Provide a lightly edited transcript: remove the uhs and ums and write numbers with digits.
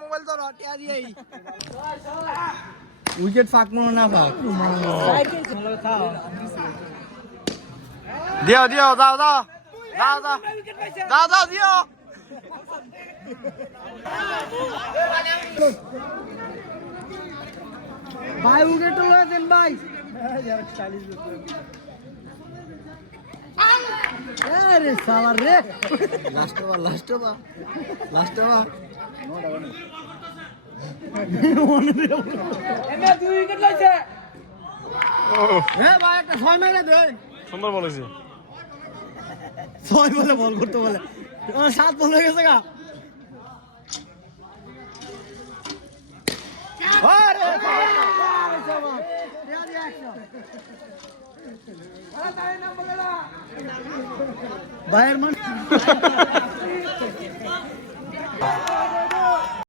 mobile তো রটিয়া দিয়ে wicket ফাঁক মনে না ফাঁক দিও দিও দাও দাও দাও দাও দাও দাও দিও ভাই উইকেট লয়ে দেন ভাই আরে সালা রে লাস্ট ওভার এমে দুই উইকেট লইছে ভাই একটা 6 মেরে দেন সুন্দর বলেছে 6 বলে বল করতে বলে 7 বল হয়ে গেছে গা আরে ভাইয়ের মান